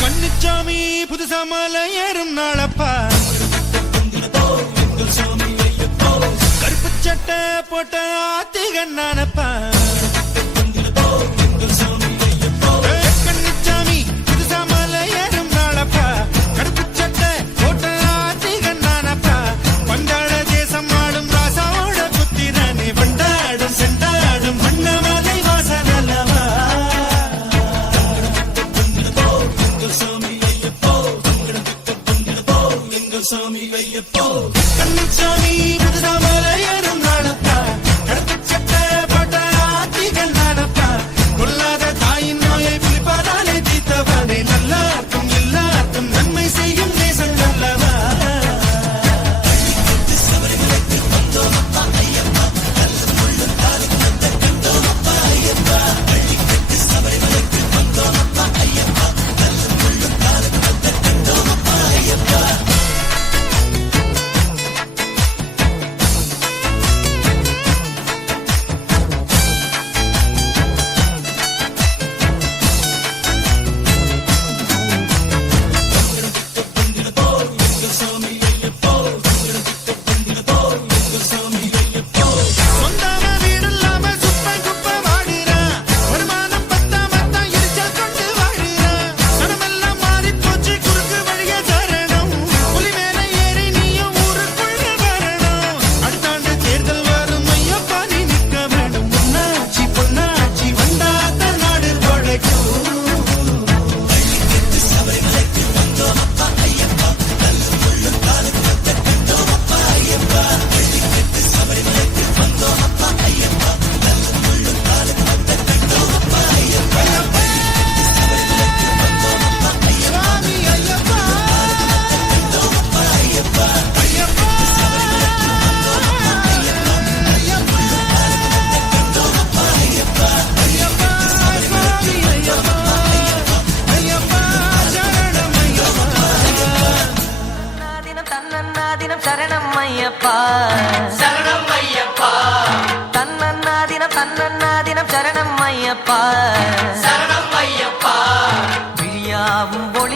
கண்ணுச்சாமி புதுசா மலை ஏறும் நாளப்பா. கருப்பு சட்டை போட்ட ஆத்திகண்ணானப்பா கண்ணுச்சாமி கண்ணுச்சாமி புதுசாமல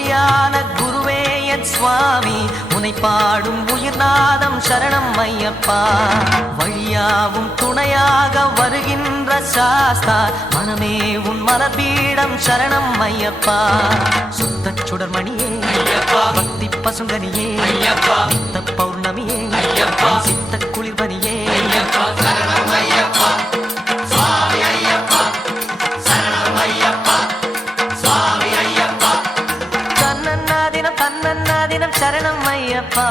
ஒளியான குருவே என் சுவாமி உனை பாடும் உயிர்நாதம் சரணம் ஐயப்பா. வழியாவும் துணையாக வருகின்ற சாஸ்தா மனமே உன் மலபீடம் சரணம் ஐயப்பா. சுத்தச் சுடர்மணியே பக்தி பசுங்கனியே ஐயப்பா. தினம் சரணம் ஐயப்பா.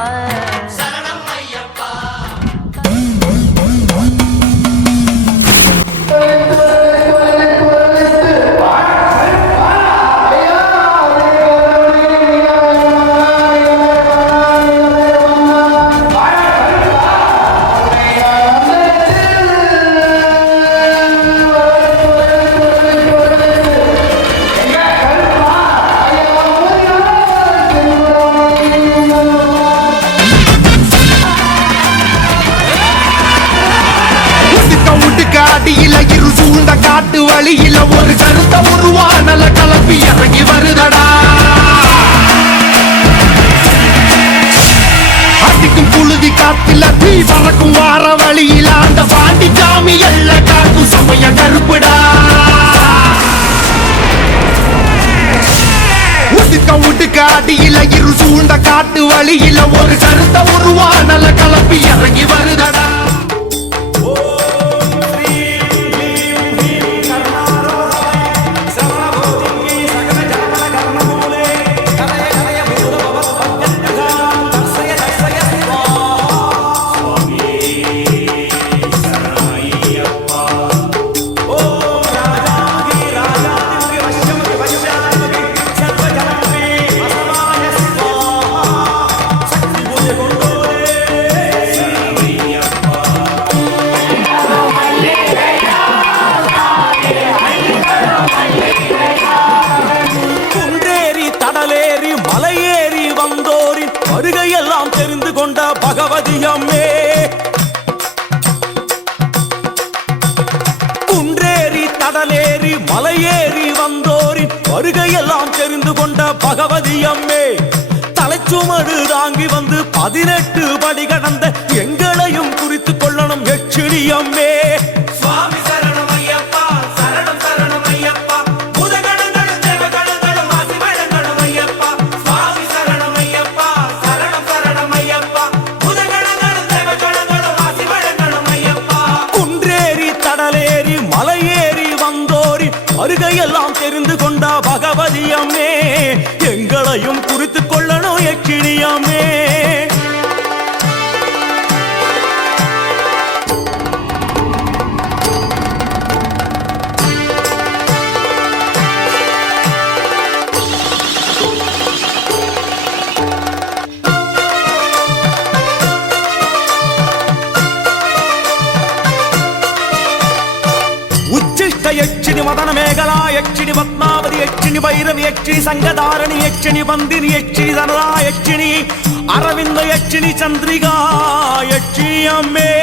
வழியில ஒரு கருத்த உருவானல கலப்பி இறங்கி வருதடா. அடிக்கும் புழுதி காத்தில தீ பறக்கும் வார வழியில அந்த பாண்டி சாமி எல்ல காக்கும் சமய கருப்புடா. உடுக்க உடுக்க அடியில இரு சூழ்ந்த காட்டு வழியில ஒரு கருத்த உருவானல கலப்பி இறங்கி வருதடா. கொண்ட பகவதி அம்மே தலைச்சுமடு தாங்கி வந்து பதினெட்டு படி கடந்த எங்களையும் குறித்து கொள்ளணும் எச்சிடி அம்மே. எங்களையும் குறித்து கொள்ளணும் எக்கிழியம்மே യക്ഷിണി ഭൈരവി യക്ഷിണി സംഘധാരണി യക്ഷിണി പന്തിനി യക്ഷിണി ധനതാ യക്ഷിണി അരവിന്ദ യക്ഷിണി ചന്ദ്രിക യക്ഷിണി അമ്മേ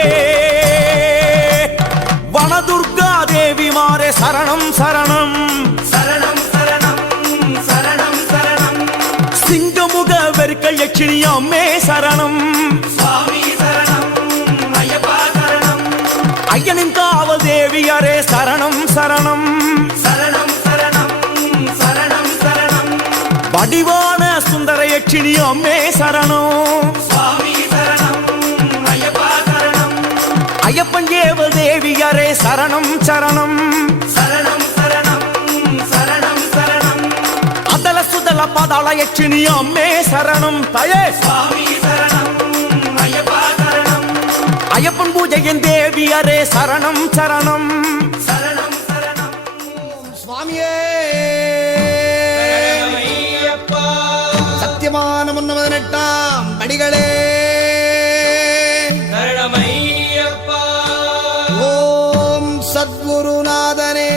വനദുർഗാ ദേവിമാരെ ശരണം ശരണം ശരണം ശരണം ശരണം ശരണം സിംഗമുഖ വെരുക്കൾ യക്ഷിണി അമ്മേ ശരണം ஐயனின் காவல் தேவியரே சரணம் சரணம் வடிவான சுந்தர யட்சினி அம்மே சரணம். ஐயப்பன் ஏவல் தேவியரே சரணம் சரணம். அதல சுதல பதள யட்சினி அம்மே சரணம். தயே ஐயப்பன் பூஜையின் தேவியரே சரணம் சரணம். சரணம் சரணம். சுவாமியே. சத்தியமான முன்னமதனெட்டாம் படிகளே. ஓம் சத்குருநாதனே.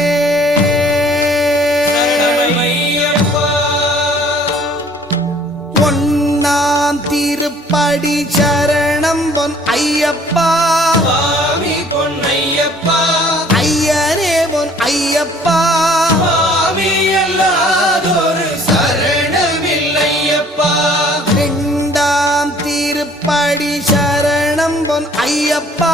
ஒன்னாம் திருப்படி சரணம் பொன் ஐயப்பா. ஐயப்பா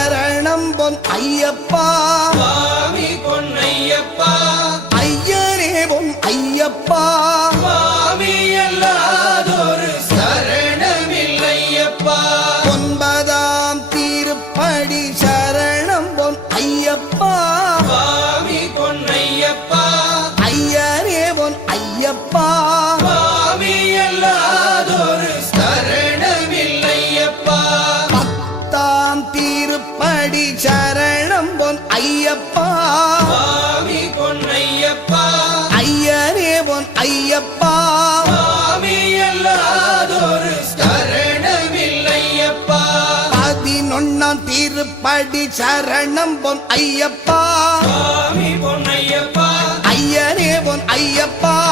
பொன் ஐயப்பா. ஐயனே பொன் ஐயப்பா. ஒன்பதாம் ஐயப்பா. ஐயனே பொன் ஐயப்பா. அல்லாதொரு சரணமில்லையப்பா. பதினொன்னாம் திருப்படி சரணம் பொன் ஐயப்பா. சுவாமி பொன்னையப்பா. ஐயனே பொன் ஐயப்பா.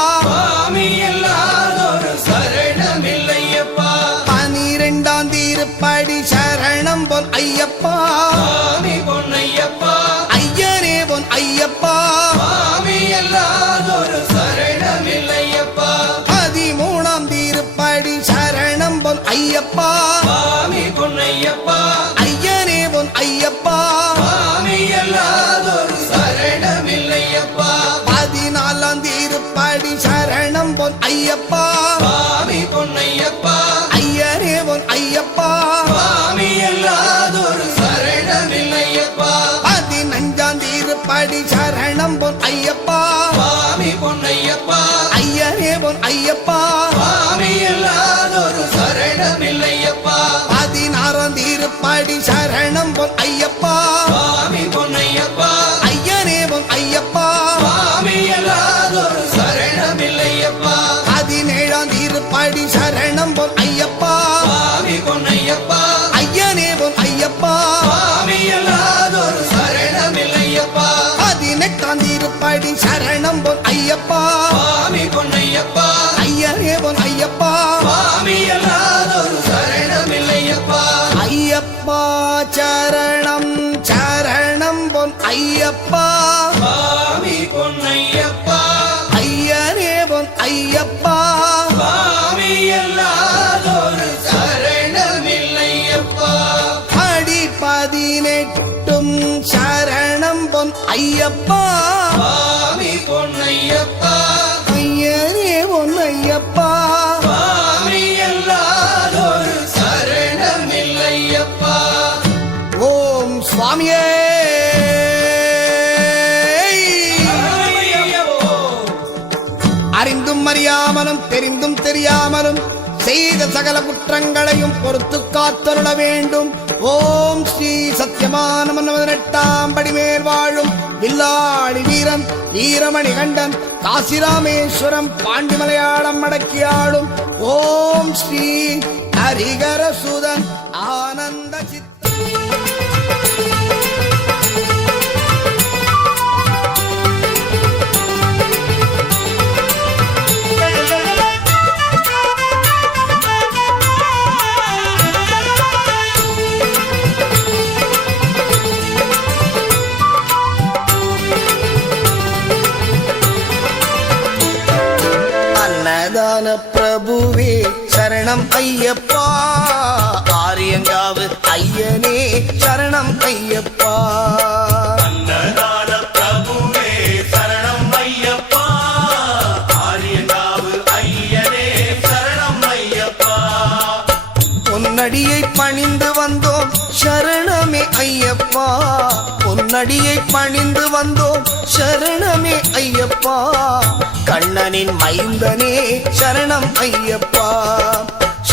சரணமில்லையப்பா பதினாலாம் திருப்படி சரணம் பொன் ஐயப்பா. சுவாமி பொன்னையப்பா ஐயனே பொன் ஐயப்பா. சுவாமி அல்லாதொரு சரணமில்லையப்பா பதினஞ்சாம் திருப்படி சரணம் பொன் ஐயப்பா. சுவாமி பொன்னையப்பா ஐயனே பொன் ஐயப்பா. சுவாமி அல்லாதொரு சரணமில்லையப்பா பதினாறாம் திருப்படி சரணம் பொன் ஐயப்பா. சுவாமி பொன்னையப்பா ஐயப்பா. சுவாமி பொன்னையப்பா. ஐயனே பொன் ஐயப்பா. சுவாமி அல்லாதொரு சரணமில்லையப்பா. ஐயப்பா சரணம் சரணம் பொன் ஐயப்பா. அறியாமலும் தெரிந்தும் தெரியாமலும் செய்த சகல குற்றங்களையும் பொறுத்து காத்தருள வேண்டும். ஓம் ஸ்ரீ சத்தியமான பதினெட்டாம் படி மேல் வாழும் வில்லாடி வீரன் வீரமணி கண்டன் காசிராமேஸ்வரம் பாண்டி மலையாளம் அடக்கியாடும் ஓம் ஸ்ரீ ஹரிகர சுதன். ஐயப்பா. ஆரியங்காவு ஐயனே சரணம் ஐயப்பா. பொன்னடியை பணிந்து வந்தோம் சரணமே ஐயப்பா. பொன்னடியை பணிந்து வந்தோம் சரணமே ஐயப்பா. கண்ணனின் மைந்தனே சரணம் ஐயப்பா.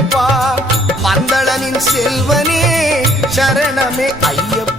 ஐயப்பா மந்தளனின் செல்வனே சரணமே ஐயப்பா.